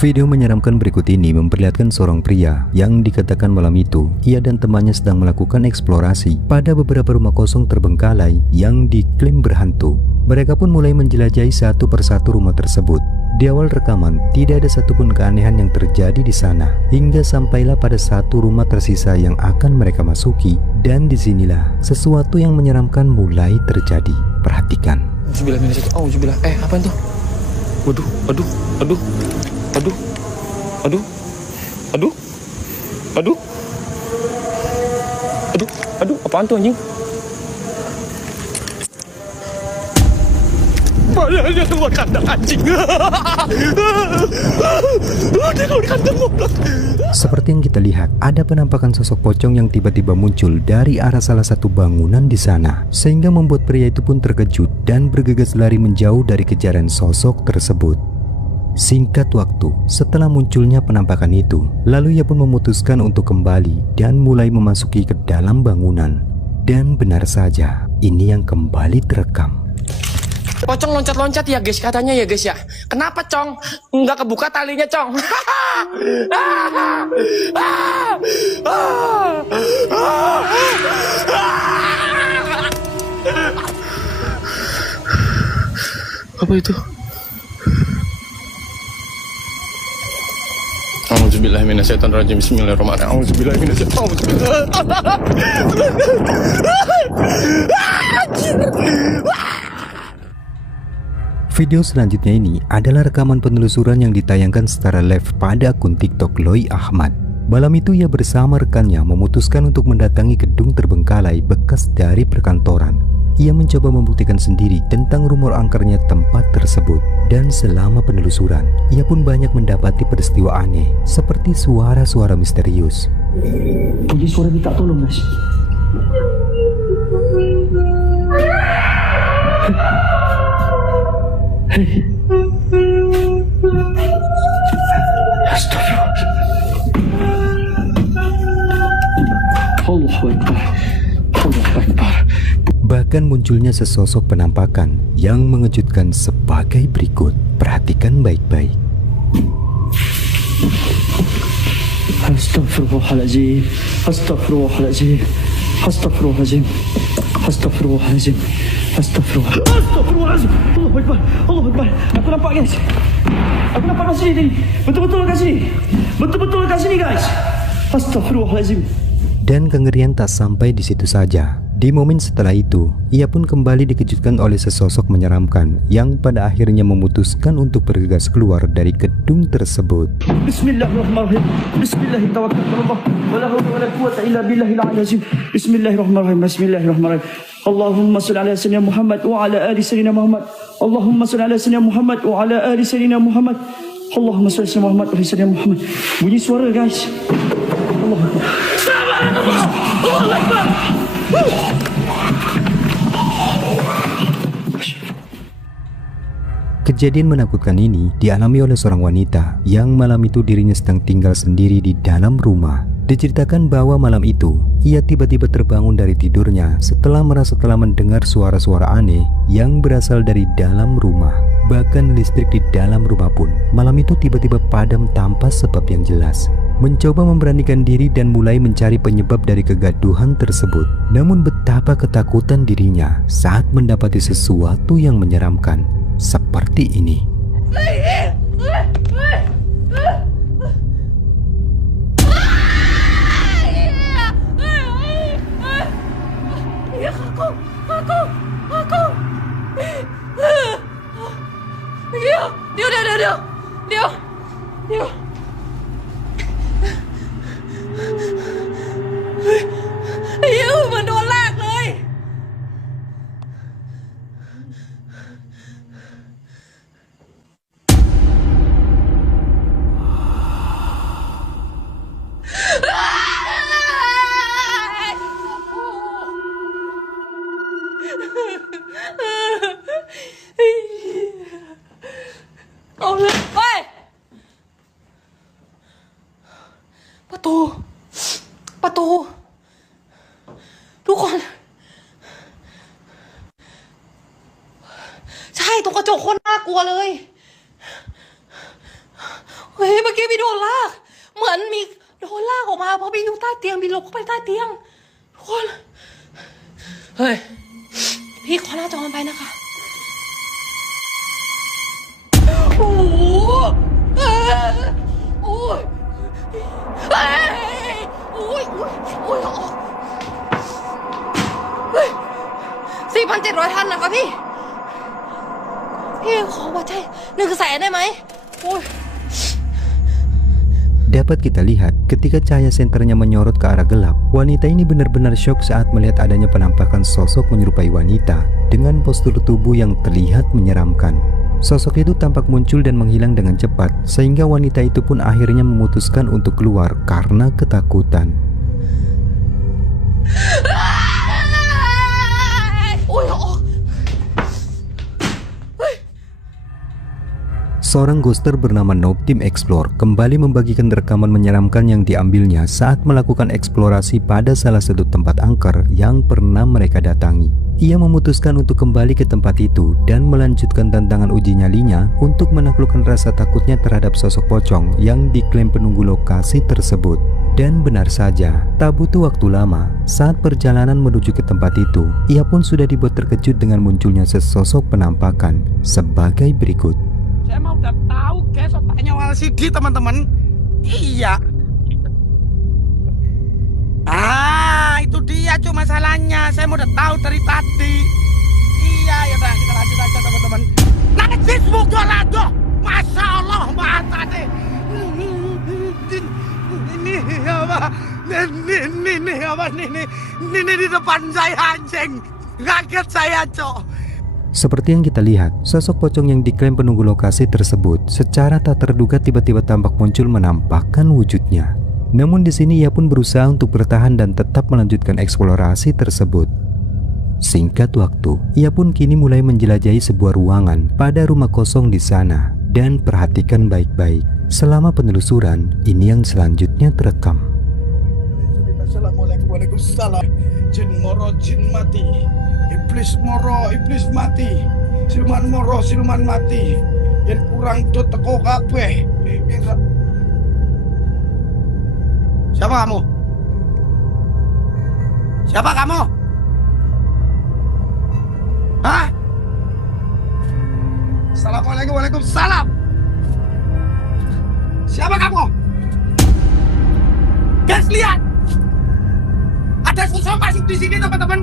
Video menyeramkan berikut ini memperlihatkan seorang pria yang dikatakan malam itu ia dan temannya sedang melakukan eksplorasi pada beberapa rumah kosong terbengkalai yang diklaim berhantu. Mereka pun mulai menjelajahi satu persatu rumah tersebut. Di awal rekaman tidak ada satupun keanehan yang terjadi di sana hingga sampailah pada satu rumah tersisa yang akan mereka masuki, dan disinilah sesuatu yang menyeramkan mulai terjadi. Perhatikan. Apa itu? Aduh, apaan tuh anjing? Dia keluar kandang anjing. Dia keluar kandang goblok. Seperti yang kita lihat, ada penampakan sosok pocong yang tiba-tiba muncul dari arah salah satu bangunan di sana, sehingga membuat pria itu pun terkejut dan bergegas lari menjauh dari kejaran sosok tersebut. Singkat waktu setelah munculnya penampakan itu, lalu ia pun memutuskan untuk kembali dan mulai memasuki ke dalam bangunan. Dan benar saja, ini yang kembali terekam. Pocong loncat-loncat ya guys, katanya ya guys ya. Kenapa Cong? Nggak kebuka talinya Cong. Apa itu? Auzubillahiminasyaitonirrajim. Bismillahirrahmanirrahim. Video selanjutnya ini adalah rekaman penelusuran yang ditayangkan secara live pada akun TikTok Loi Ahmad. Malam itu ia bersama rekannya memutuskan untuk mendatangi gedung terbengkalai bekas dari perkantoran. Ia mencoba membuktikan sendiri tentang rumor angkernya tempat tersebut. Dan selama penelusuran, ia pun banyak mendapati peristiwa aneh seperti suara-suara misterius. Bunyi suara minta tolong guys. Bahkan munculnya sesosok penampakan yang mengejutkan sebagai berikut. Perhatikan baik-baik. Astagfirullahaladzim. Astagfirullahaladzim. Astagfirullahaladzim. Astagfirullahaladzim. Astagfirullahaladzim. Allahu Akbar. Allahu Akbar. Aku nampak guys. Aku nampak kat sini tadi. Betul-betul kat sini. Betul-betul kat sini guys. Astagfirullahaladzim. Dan kengerian tak sampai di situ saja. Di momen setelah itu, ia pun kembali dikejutkan oleh sesosok menyeramkan yang pada akhirnya memutuskan untuk bergegas keluar dari gedung tersebut. Bismillahirrahmanirrahim. Bismillahirrahmanirrahim. Wala haula wala quwwata illa billahil azim. Bismillahirrahmanirrahim. Bismillahirrahmanirrahim. Allahumma shalli ala sayyidina Muhammad wa ala ali sayyidina Muhammad. Allahumma shalli ala sayyidina Muhammad wa ala ali sayyidina Muhammad. Allahumma shalli ala sayyidina Muhammad wa ala sayyidina Muhammad. Bunyi suara guys. Allah Akbar. Allah Akbar. Kejadian menakutkan ini dialami oleh seorang wanita yang malam itu dirinya sedang tinggal sendiri di dalam rumah. Diceritakan bahwa malam itu ia tiba-tiba terbangun dari tidurnya setelah merasa telah mendengar suara-suara aneh yang berasal dari dalam rumah. Bahkan listrik di dalam rumah pun malam itu tiba-tiba padam tanpa sebab yang jelas. Mencoba memberanikan diri dan mulai mencari penyebab dari kegaduhan tersebut. Namun betapa ketakutan dirinya saat mendapati sesuatu yang menyeramkan seperti ini. Dia.มันโดนลากเลย เอาเลยเฮ้ยประตูทุกคนใช่ตรงกระจกโคตรน่ากลัวเลยเฮ้ย กี้พี่โดนลากเหมือนมีโดนลากออกมาเพราะพี่อยู่ใต้เตียงพี่หลบเข้าไปใต้เตียงทุกคนเฮ้ยพี่ขอหน้าจอมันไปนะคะโอ้โหโอ้ยโอ้ยโอ้ยเฮ้ย 4,700 ท่านนะคะพี่ขอบัตรใจ100,000 ได้ไหมโอ้ย Dapat kita lihat ketika cahaya senternya menyorot ke arah gelap, wanita ini benar-benar syok saat melihat adanya penampakan sosok menyerupai wanita dengan postur tubuh yang terlihat menyeramkan. Sosok itu tampak muncul dan menghilang dengan cepat, sehingga wanita itu pun akhirnya memutuskan untuk keluar karena ketakutan. Seorang ghoster bernama Noob Team Explore kembali membagikan rekaman menyeramkan yang diambilnya saat melakukan eksplorasi pada salah satu tempat angker yang pernah mereka datangi. Ia memutuskan untuk kembali ke tempat itu dan melanjutkan tantangan uji nyalinya untuk menaklukkan rasa takutnya terhadap sosok pocong yang diklaim penunggu lokasi tersebut. Dan benar saja, tak butuh waktu lama, saat perjalanan menuju ke tempat itu, ia pun sudah dibuat terkejut dengan munculnya sesosok penampakan sebagai berikut. Saya mah udah tahu guys otaknya Walsidi teman-teman. Iya. Itu dia cuma masalahnya. Saya mau udah tahu dari tadi. Iya, ya udah kita lanjut aja teman-teman. Najis mukul lagu. Masya Allah, mata deh. Ini apa? Ini apa? Ini di depan saya anjing. Kaget saya, Cok. Seperti yang kita lihat, sosok pocong yang diklaim penunggu lokasi tersebut secara tak terduga tiba-tiba tampak muncul menampakkan wujudnya. Namun di sini ia pun berusaha untuk bertahan dan tetap melanjutkan eksplorasi tersebut. Singkat waktu, ia pun kini mulai menjelajahi sebuah ruangan pada rumah kosong di sana. Dan perhatikan baik-baik, selama penelusuran, ini yang selanjutnya terekam. Assalamualaikum, waalaikumsalam. Jin moro, jin mati. Iblis moro, iblis mati. Siluman moro, siluman mati. Yang kurang do teko kabeh. Siapa kamu? Siapa kamu? Hah? Assalamualaikum, waalaikumsalam. Siapa kamu? Guys, lihat. Ada sosok masuk di sini, teman-teman.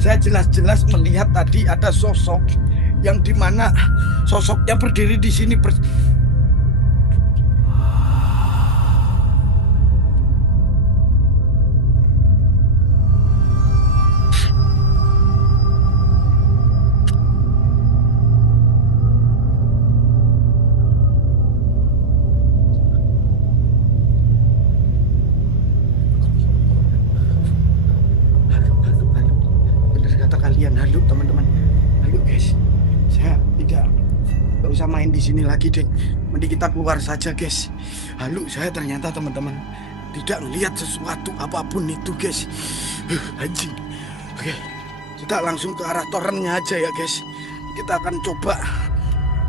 Saya jelas-jelas melihat tadi ada sosok yang dimana sosoknya berdiri di sini. Halo teman-teman, halo guys, saya tidak usah main di sini lagi deh, mending kita keluar saja guys. Halo, saya ternyata teman-teman tidak melihat sesuatu apapun itu guys. Anjing. Oke, kita langsung ke arah torennya aja ya guys. Kita akan coba.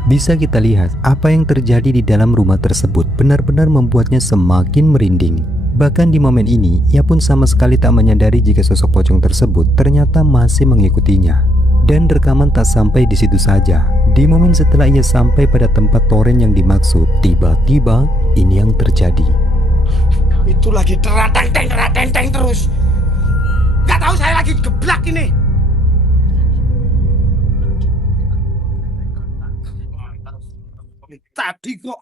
Bisa kita lihat apa yang terjadi di dalam rumah tersebut benar-benar membuatnya semakin merinding. Bahkan di momen ini, ia pun sama sekali tak menyadari jika sosok pocong tersebut ternyata masih mengikutinya. Dan rekaman tak sampai di situ saja. Di momen setelah ia sampai pada tempat toren yang dimaksud, tiba-tiba ini yang terjadi. Itu lagi terateng terus. Gak tahu saya lagi geblak ini. Tadi kok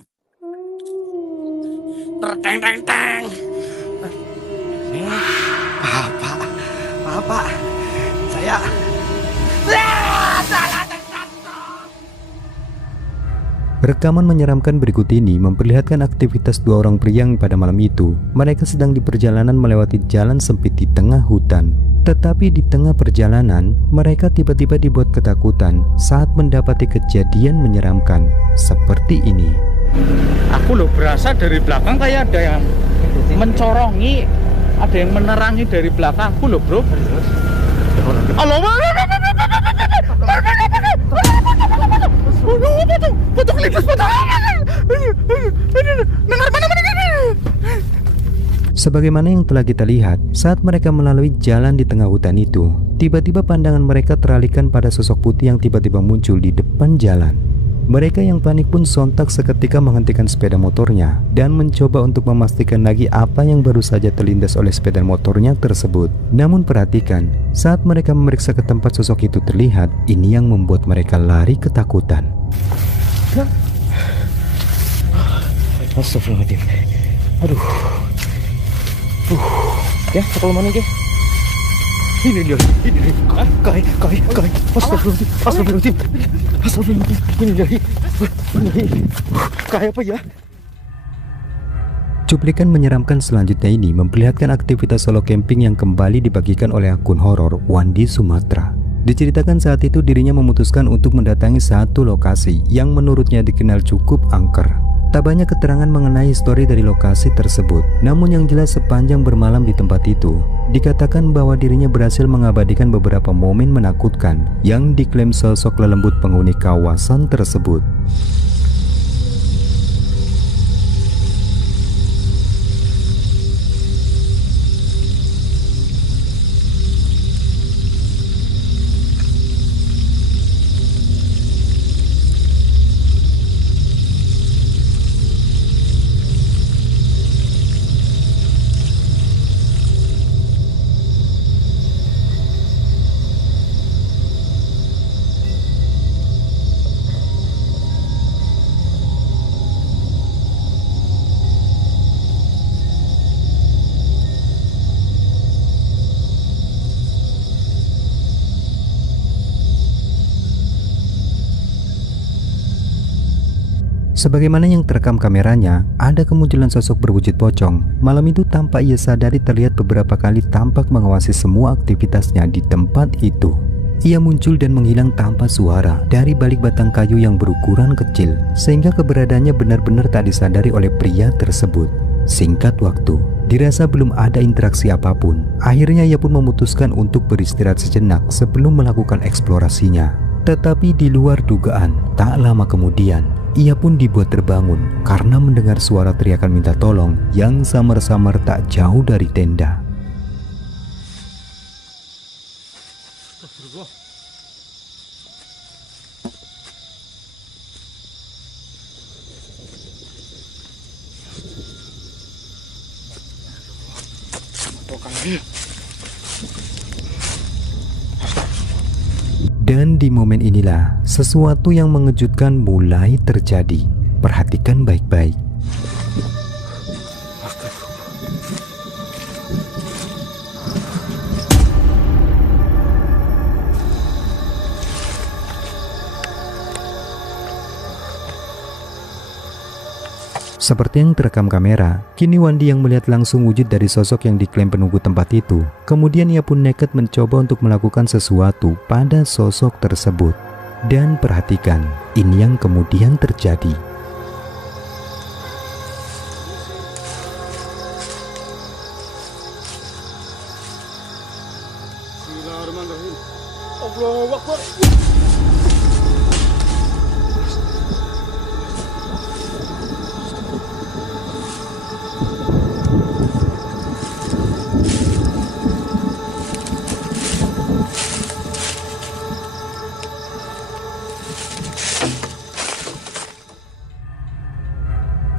terteng. Bapak, saya salah. Rekaman menyeramkan berikut ini memperlihatkan aktivitas dua orang pria yang pada malam itu mereka sedang di perjalanan melewati jalan sempit di tengah hutan. Tetapi di tengah perjalanan mereka tiba-tiba dibuat ketakutan saat mendapati kejadian menyeramkan seperti ini. Aku loh berasa dari belakang kayak ada yang mencorongi, ada yang menerangi dari belakangku loh bro. Halo, Sebagaimana yang telah kita lihat, saat mereka melalui jalan di tengah hutan itu, tiba-tiba pandangan mereka teralihkan pada sosok putih yang tiba-tiba muncul di depan jalan. Mereka yang panik pun sontak seketika menghentikan sepeda motornya dan mencoba untuk memastikan lagi apa yang baru saja terlindas oleh sepeda motornya tersebut. Namun perhatikan, saat mereka memeriksa ke tempat sosok itu terlihat, ini yang membuat mereka lari ketakutan. Astagfirullahaladzim. Aduh. Ya, kalau mana ke? Ini dia. Kai. Astagfirullahaladzim. Ini dia. Kai apa ya? Cuplikan menyeramkan selanjutnya ini memperlihatkan aktivitas solo camping yang kembali dibagikan oleh akun horor Wandi Sumatera. Diceritakan saat itu dirinya memutuskan untuk mendatangi satu lokasi yang menurutnya dikenal cukup angker. Tak banyak keterangan mengenai histori dari lokasi tersebut, namun yang jelas sepanjang bermalam di tempat itu, dikatakan bahwa dirinya berhasil mengabadikan beberapa momen menakutkan yang diklaim sosok lelembut penghuni kawasan tersebut. Sebagaimana yang terekam kameranya, ada kemunculan sosok berwujud pocong. Malam itu tanpa ia sadari terlihat beberapa kali tampak mengawasi semua aktivitasnya di tempat itu. Ia muncul dan menghilang tanpa suara dari balik batang kayu yang berukuran kecil, sehingga keberadaannya benar-benar tak disadari oleh pria tersebut. Singkat waktu, dirasa belum ada interaksi apapun. Akhirnya ia pun memutuskan untuk beristirahat sejenak sebelum melakukan eksplorasinya. Tetapi di luar dugaan, tak lama kemudian, ia pun dibuat terbangun karena mendengar suara teriakan minta tolong yang samar-samar tak jauh dari tenda. Dan di momen inilah sesuatu yang mengejutkan mulai terjadi. Perhatikan baik-baik. Seperti yang terekam kamera, kini Wandi yang melihat langsung wujud dari sosok yang diklaim penunggu tempat itu. Kemudian ia pun nekat mencoba untuk melakukan sesuatu pada sosok tersebut. Dan perhatikan, ini yang kemudian terjadi. Bismillahirrahmanirrahim. Allahu Akbar.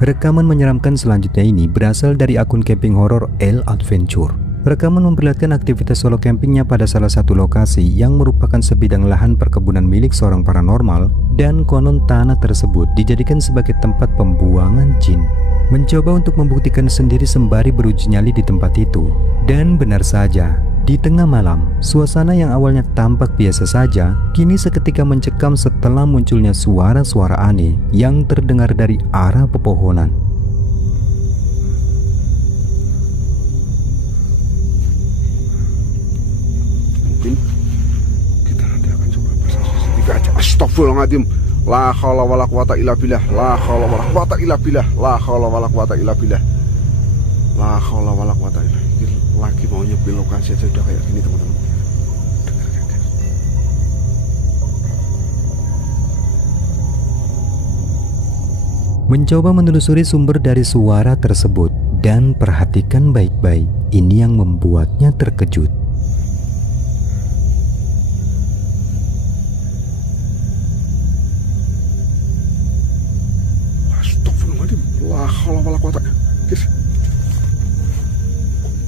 Rekaman menyeramkan selanjutnya ini berasal dari akun camping horor L Adventure. Rekaman memperlihatkan aktivitas solo campingnya pada salah satu lokasi yang merupakan sebidang lahan perkebunan milik seorang paranormal, dan konon tanah tersebut dijadikan sebagai tempat pembuangan jin. Mencoba untuk membuktikan sendiri sembari beruji nyali di tempat itu. Dan benar saja, di tengah malam, suasana yang awalnya tampak biasa saja, kini seketika mencekam setelah munculnya suara-suara aneh yang terdengar dari arah pepohonan. Mungkin kita nanti akan coba bersaksi tiga aja. Astagfirullahaladzim. La haula wala quwata illa billah. La haula wala quwata illa billah. La haula wala quwata illa billah. La haula wala quwata illa billah. Lagi mau nyepil lokasi aja udah kayak gini teman-teman. Mencoba menelusuri sumber dari suara tersebut, Dan perhatikan baik-baik, ini yang membuatnya terkejut. Astagfirullahaladzim, la haula wala quwata. Guys,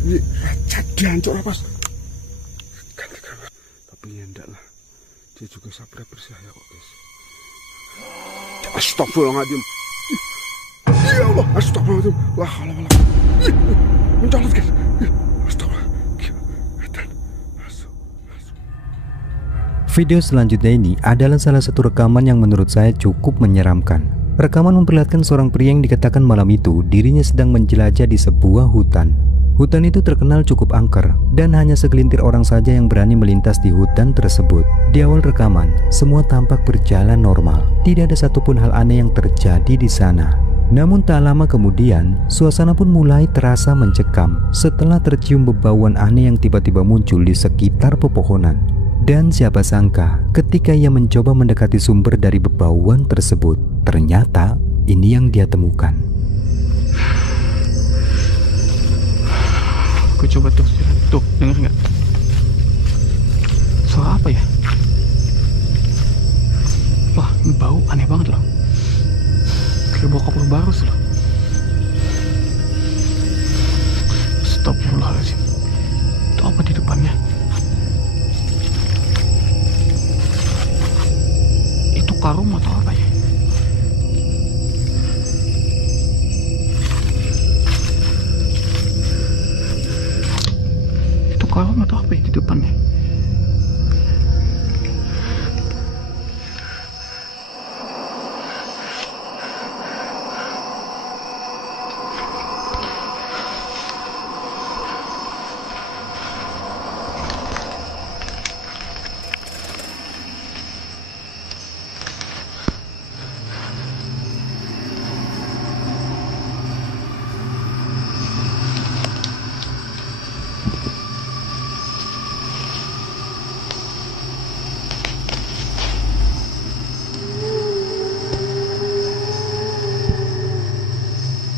ini jadi hancur pas. Gantikan, tapi ya enggak lah. Dia juga sabar bersaya kok guys. Astagfirullahaladzim. Ya Allah, astagfirullahaladzim. La haula wala quwata. Mencolot guys. Astagfirullah. Video selanjutnya ini adalah salah satu rekaman yang menurut saya cukup menyeramkan. Rekaman memperlihatkan seorang pria yang dikatakan malam itu dirinya sedang menjelajah di sebuah hutan. Hutan itu terkenal cukup angker dan hanya segelintir orang saja yang berani melintas di hutan tersebut. Di awal rekaman, semua tampak berjalan normal. Tidak ada satupun hal aneh yang terjadi di sana. Namun tak lama kemudian, suasana pun mulai terasa mencekam setelah tercium bebauan aneh yang tiba-tiba muncul di sekitar pepohonan. Dan siapa sangka ketika ia mencoba mendekati sumber dari bebauan tersebut, ternyata ini yang dia temukan. Gue coba tuh, denger nggak? Suara apa ya? Wah, ini bau aneh banget loh. Kayak bau kapur barus loh. Astagfirullahaladzim. Itu apa di depannya? Itu karung atau apa ya? Itu karung atau apa ya di depannya?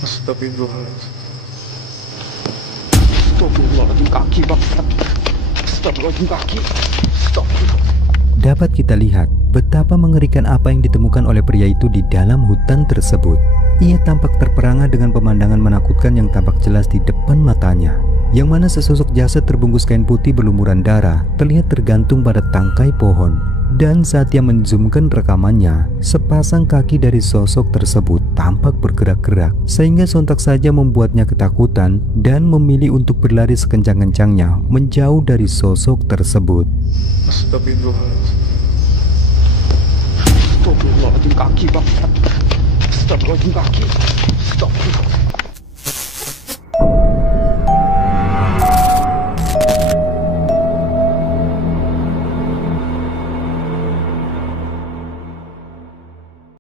Astagfirullahaladzim. Astagfirullahaladzim, kaki bangsat. Astagfirullahaladzim, kaki. Astagfirullah. Dapat kita lihat betapa mengerikan apa yang ditemukan oleh pria itu di dalam hutan tersebut. Ia tampak terperangah dengan pemandangan menakutkan yang tampak jelas di depan matanya, yang mana sesosok jasad terbungkus kain putih berlumuran darah terlihat tergantung pada tangkai pohon. Dan saat ia menzoomkan rekamannya, sepasang kaki dari sosok tersebut tampak bergerak-gerak, sehingga sontak saja membuatnya ketakutan dan memilih untuk berlari sekencang-kencangnya menjauh dari sosok tersebut. Astagfirullahaladzim. Astagfirullahaladzim, kaki bangsat. Astagfirullahaladzim, kaki. Astagfirullah.